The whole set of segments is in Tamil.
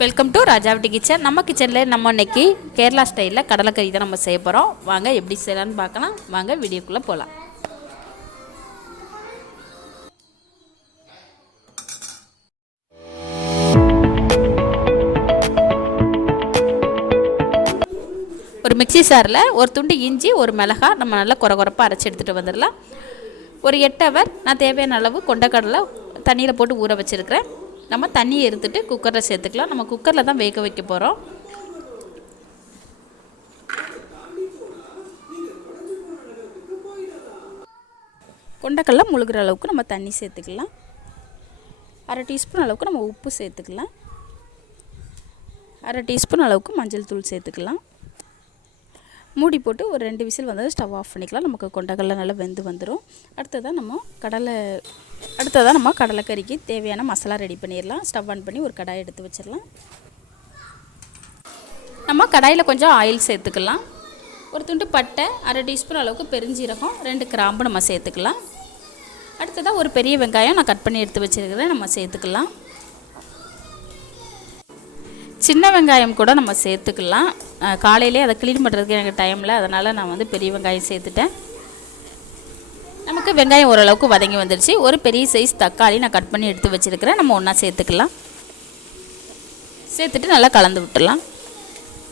வெல்கம் டு ராஜாவட்டி கிச்சன் நம்ம கிச்சனில் நம்ம இன்றைக்கி கேரளா ஸ்டைலில் கடலைக்கறி தான் நம்ம செய்ய போகிறோம் வாங்க எப்படி செய்யலாம்னு பார்க்கலாம். வாங்க வீடியோக்குள்ளே போகலாம் ஒரு மிக்ஸி சாரில் ஒரு துண்டு இஞ்சி ஒரு மிளகா நம்ம நல்லா குறை குறைப்பாக அரைச்சி எடுத்துகிட்டு வந்துடலாம். ஒரு எட்டு அவர் நான் தேவையான அளவு கொண்டக்கடலை தண்ணியில் போட்டு ஊற வச்சுருக்கிறேன். நம்ம தண்ணியை எடுத்துட்டு குக்கரில் சேர்த்துக்கலாம். நம்ம குக்கரில் தான் வேக வைக்க போகிறோம் கொண்டக்கடலை முழுகிற அளவுக்கு நம்ம தண்ணி சேர்த்துக்கலாம். அரை டீஸ்பூன் அளவுக்கு நம்ம உப்பு சேர்த்துக்கலாம். அரை டீஸ்பூன் அளவுக்கு மஞ்சள் தூள் சேர்த்துக்கலாம். மூடி போட்டு ஒரு ரெண்டு விசில் வந்தது ஸ்டவ் ஆஃப் பண்ணிக்கலாம். நமக்கு கொண்டக்கடலை நல்லா வெந்து வந்துடும் அடுத்ததாக நம்ம கடலை அடுத்ததாக நம்ம கடலைக்கறிக்கு தேவையான மசாலா ரெடி பண்ணிடலாம். ஸ்டவ் ஆன் பண்ணி ஒரு கடாய் எடுத்து வச்சிடலாம். நம்ம கடாயில் கொஞ்சம் ஆயில் சேர்த்துக்கலாம். ஒரு துண்டு பட்டை அரை டீஸ்பூன் அளவுக்கு பெருஞ்சீரகம் ரெண்டு கிராம்பு நம்ம சேர்த்துக்கலாம். அடுத்ததாக ஒரு பெரிய வெங்காயம் நான் கட் பண்ணி எடுத்து வச்சுருக்கிறேன். நம்ம சேர்த்துக்கலாம். சின்ன வெங்காயம் கூட நம்ம சேர்த்துக்கலாம். காலையிலே அதை க்ளீன் பண்ணுறதுக்கு எனக்கு டைமில் அதனால் நான் வந்து பெரிய வெங்காயம் சேர்த்துட்டேன். நமக்கு வெங்காயம் ஓரளவுக்கு வதங்கி வந்துடுச்சு ஒரு பெரிய சைஸ் தக்காளி நான் கட் பண்ணி எடுத்து வச்சுருக்கிறேன். நம்ம ஒன்றா சேர்த்துக்கலாம். சேர்த்துட்டு நல்லா கலந்து விட்டுடலாம்.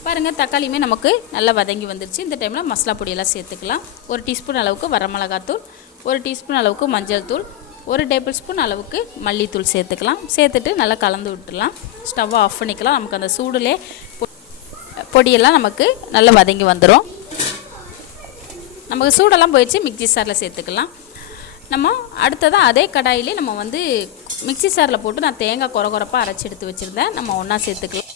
பாருங்கள் தக்காளியுமே நமக்கு நல்லா வதங்கி வந்துருச்சு. இந்த டைமில் மசாலா பொடியெல்லாம் சேர்த்துக்கலாம். ஒரு டீஸ்பூன் அளவுக்கு வரமிளகாத்தூள் ஒரு டீஸ்பூன் அளவுக்கு மஞ்சள் தூள் ஒரு டேபிள் ஸ்பூன் அளவுக்கு மல்லித்தூள் சேர்த்துக்கலாம். சேர்த்துட்டு நல்லா கலந்து விட்டுடலாம். ஸ்டவ்வை ஆஃப் பண்ணிக்கலாம். நமக்கு அந்த சூடுலே பொடியெல்லாம் நமக்கு நல்லா வதங்கி வந்துடும் நமக்கு சூடெல்லாம் போயிடுச்சு. மிக்ஸி சாரில் சேர்த்துக்கலாம். நம்ம அடுத்ததாக அதே கடாயிலே நம்ம வந்து மிக்ஸி சாரில் போட்டு நான் தேங்காய் குறை குறப்பாக அரைச்சி எடுத்து வச்சுருந்தேன். நம்ம ஒன்றா சேர்த்துக்கலாம்.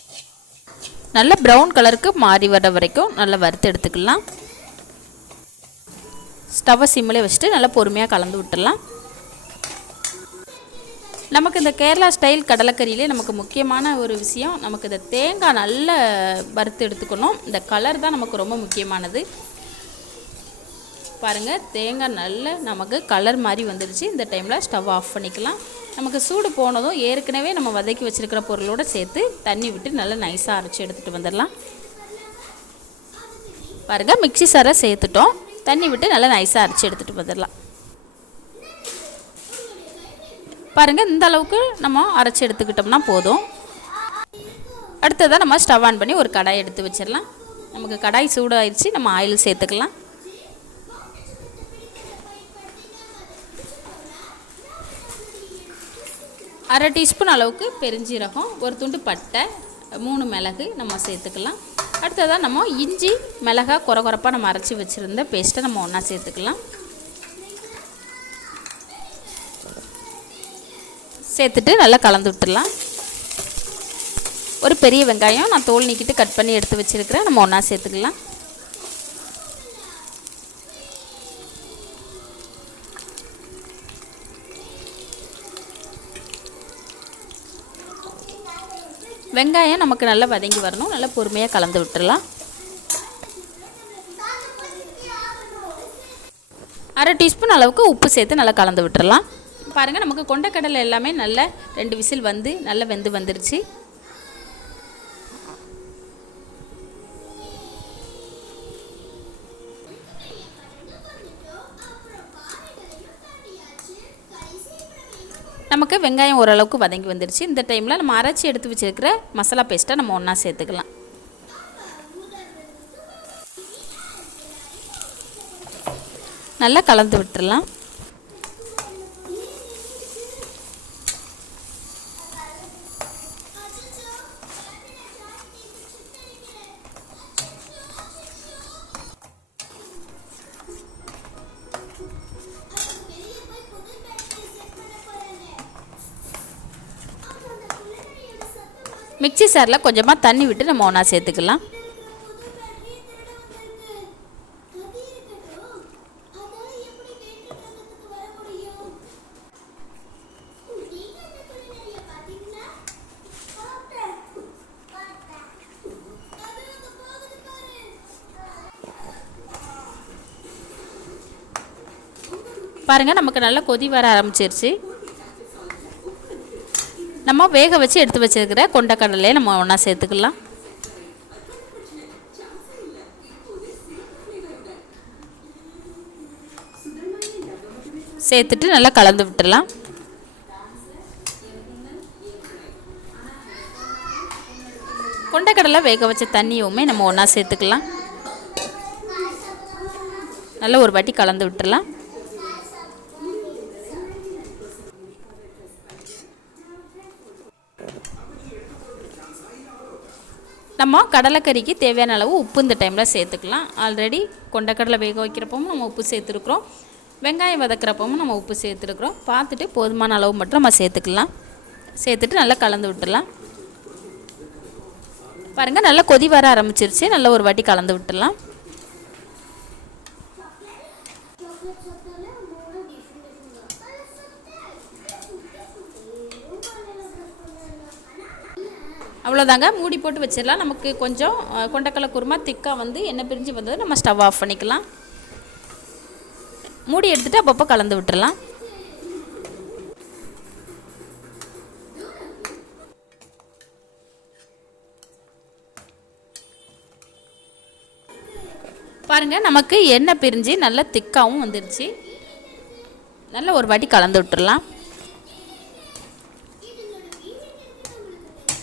நல்ல ப்ரௌன் கலருக்கு மாறி வர வரைக்கும் நல்லா வறுத்து எடுத்துக்கலாம். ஸ்டவ்வை சிம்மிலே வச்சுட்டு நல்லா பொறுமையாக கலந்து விட்டுடலாம். நமக்கு இந்த கேரளா ஸ்டைல் கடலைக்கறியிலே நமக்கு முக்கியமான ஒரு விஷயம். நமக்கு இந்த தேங்காய் நல்ல வறுத்து எடுத்துக்கணும். இந்த கலர் தான் நமக்கு ரொம்ப முக்கியமானது. பாருங்கள் தேங்காய் நல்ல நமக்கு கலர் மாதிரி வந்துடுச்சு இந்த டைமில் ஸ்டவ் ஆஃப் பண்ணிக்கலாம். நமக்கு சூடு போனதும் ஏற்கனவே நம்ம வதக்கி வச்சுருக்கிற பொருளோடு சேர்த்து தண்ணி விட்டு நல்லா நைஸாக அரைச்சி எடுத்துகிட்டு வந்துடலாம். பாருங்கள் மிக்ஸி சாரை சேர்த்துட்டோம். தண்ணி விட்டு நல்லா நைஸாக அரைச்சி எடுத்துகிட்டு வந்துடலாம். பாருங்கள் இந்த அளவுக்கு நம்ம அரைச்சி எடுத்துக்கிட்டோம்னா போதும். அடுத்ததாக நம்ம ஸ்டவ் ஆன் பண்ணி ஒரு கடாய் எடுத்து வச்சிடலாம். நமக்கு கடாய் சூடாயிடுச்சு நம்ம ஆயில் சேர்த்துக்கலாம். அரை டீஸ்பூன் அளவுக்கு பெருஞ்சீரகம் ஒரு துண்டு பட்டை மூணு மிளகு நம்ம சேர்த்துக்கலாம். அடுத்ததாக நம்ம இஞ்சி மிளகா குறை குறைப்பாக நம்ம அரைச்சி வச்சுருந்த பேஸ்ட்டை நம்ம ஒன்றா சேர்த்துக்கலாம். சேர்த்துட்டு நல்லா கலந்து விட்டுடலாம். ஒரு பெரிய வெங்காயம் நான் தோல் நீக்கிட்டு கட் பண்ணி எடுத்து வச்சுருக்கிறேன். நம்ம ஒன்றா சேர்த்துக்கலாம். வெங்காயம் நமக்கு நல்லா வதங்கி வரணும். நல்லா பொறுமையாக கலந்து விட்டுடலாம். அரை டீஸ்பூன் அளவுக்கு உப்பு சேர்த்து நல்லா கலந்து விட்டுடலாம். பாருங்கள் நமக்கு கொண்டக்கடலை எல்லாமே நல்ல ரெண்டு விசில் வந்து நல்லா வெந்து வந்துருச்சு. நமக்கு வெங்காயம் ஓரளவுக்கு வதங்கி வந்துருச்சு. இந்த டைமில் நம்ம அரைச்சி எடுத்து வச்சிருக்கிற மசாலா பேஸ்ட்டை நம்ம ஒன்றா சேர்த்துக்கலாம். நல்லா கலந்து விட்டுடலாம் மிக்ஸி சாரில் கொஞ்சமாக தண்ணி விட்டு நம்ம ஒன்றா சேர்த்துக்கலாம். பாருங்கள் நமக்கு நல்லா கொதி வர ஆரம்பிச்சிருச்சு. நம்ம வேக வச்சு எடுத்து வச்சிருக்கிற கொண்டக்கடலையை நம்ம ஒன்றா சேர்த்துக்கலாம். சேர்த்துட்டு நல்லா கலந்து விட்டுடலாம். கொண்டக்கடலை வேக வச்ச தண்ணியுமே நம்ம ஒன்றா சேர்த்துக்கலாம். நல்லா ஒரு வாட்டி கலந்து விட்டுடலாம். நம்ம கடலைக்கறிக்கு தேவையான அளவு உப்பு இந்த டைமில் சேர்த்துக்கலாம். ஆல்ரெடி கொண்டக்கடலை வேக வைக்கிறப்பவும் நம்ம உப்பு சேர்த்துருக்குறோம். வெங்காயம் வதக்கிறப்பவும் நம்ம உப்பு சேர்த்துருக்குறோம். பார்த்துட்டு போதுமான அளவு மட்டும் நம்ம சேர்த்துக்கலாம். சேர்த்துட்டு நல்லா கலந்து விட்டுடலாம். பாருங்கள் நல்லா கொதி வர ஆரம்பிச்சிருச்சு. நல்லா ஒரு வாட்டி கலந்து விட்டுடலாம். அவ்வளோதாங்க மூடி போட்டு வச்சிடலாம். நமக்கு கொஞ்சம் கொண்டக்கடலை குருமா திக்காக வந்து எண்ணெய் பிரிஞ்சு வந்தது நம்ம ஸ்டவ் ஆஃப் பண்ணிக்கலாம். மூடி எடுத்துகிட்டு அப்பப்போ கலந்து விட்டுடலாம் பாருங்கள் நமக்கு எண்ணெய் பிரிஞ்சு நல்லா திக்காகவும் வந்துருச்சு. நல்ல ஒரு வாட்டி கலந்து விட்டுடலாம்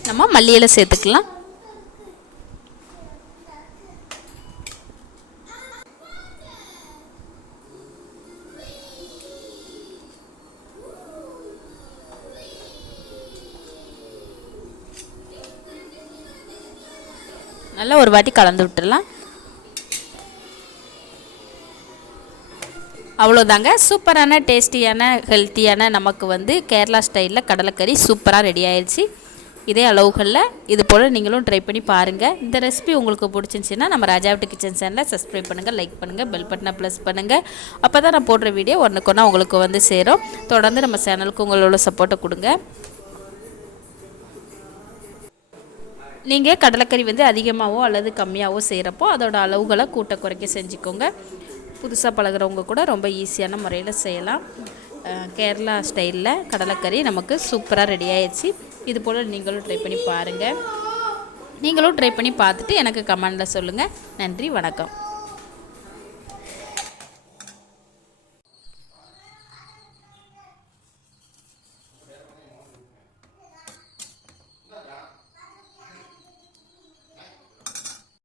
நம்ம மல்லியில சேர்த்துக்கலாம். நல்லா ஒரு வாட்டி கலந்து விட்டுடலாம். அவ்வளோதாங்க. சூப்பரான டேஸ்டியான ஹெல்த்தியான நமக்கு வந்து கேரளா ஸ்டைலில் கடலைக்கறி சூப்பராக ரெடி ஆயிடுச்சு. இதே அளவுகளில் இது போல் நீங்களும் ட்ரை பண்ணி பாருங்கள் இந்த ரெசிபி உங்களுக்கு பிடிச்சிருந்துச்சின்னா நம்ம ராஜாவிட்டு கிச்சன் சேனலில் சப்ஸ்கிரைப் பண்ணுங்கள் லைக் பண்ணுங்கள் பெல் பட்டனை ப்ளஸ் பண்ணுங்கள் அப்போ தான் நான் போடுற வீடியோ ஒன்றுக்கொன்னா உங்களுக்கு வந்து சேரும். தொடர்ந்து நம்ம சேனலுக்கு உங்களோட சப்போர்ட்டை கொடுங்க. நீங்கள் கடலைக்கறி வந்து அதிகமாகவோ அல்லது கம்மியாகவோ செய்கிறப்போ அதோட அளவுகளை கூட்ட குறைக்க செஞ்சுக்கோங்க. புதுசாக பழகுறவங்க கூட ரொம்ப ஈஸியான முறையில் செய்யலாம். கேரளா ஸ்டைலில் கடலைக்கறி நமக்கு சூப்பராக ரெடி ஆயிடுச்சு. இது போல் நீங்களும் ட்ரை பண்ணி பாருங்கள் நீங்களும் ட்ரை பண்ணி பார்த்துட்டு எனக்கு கமெண்டில் சொல்லுங்கள் நன்றி வணக்கம்.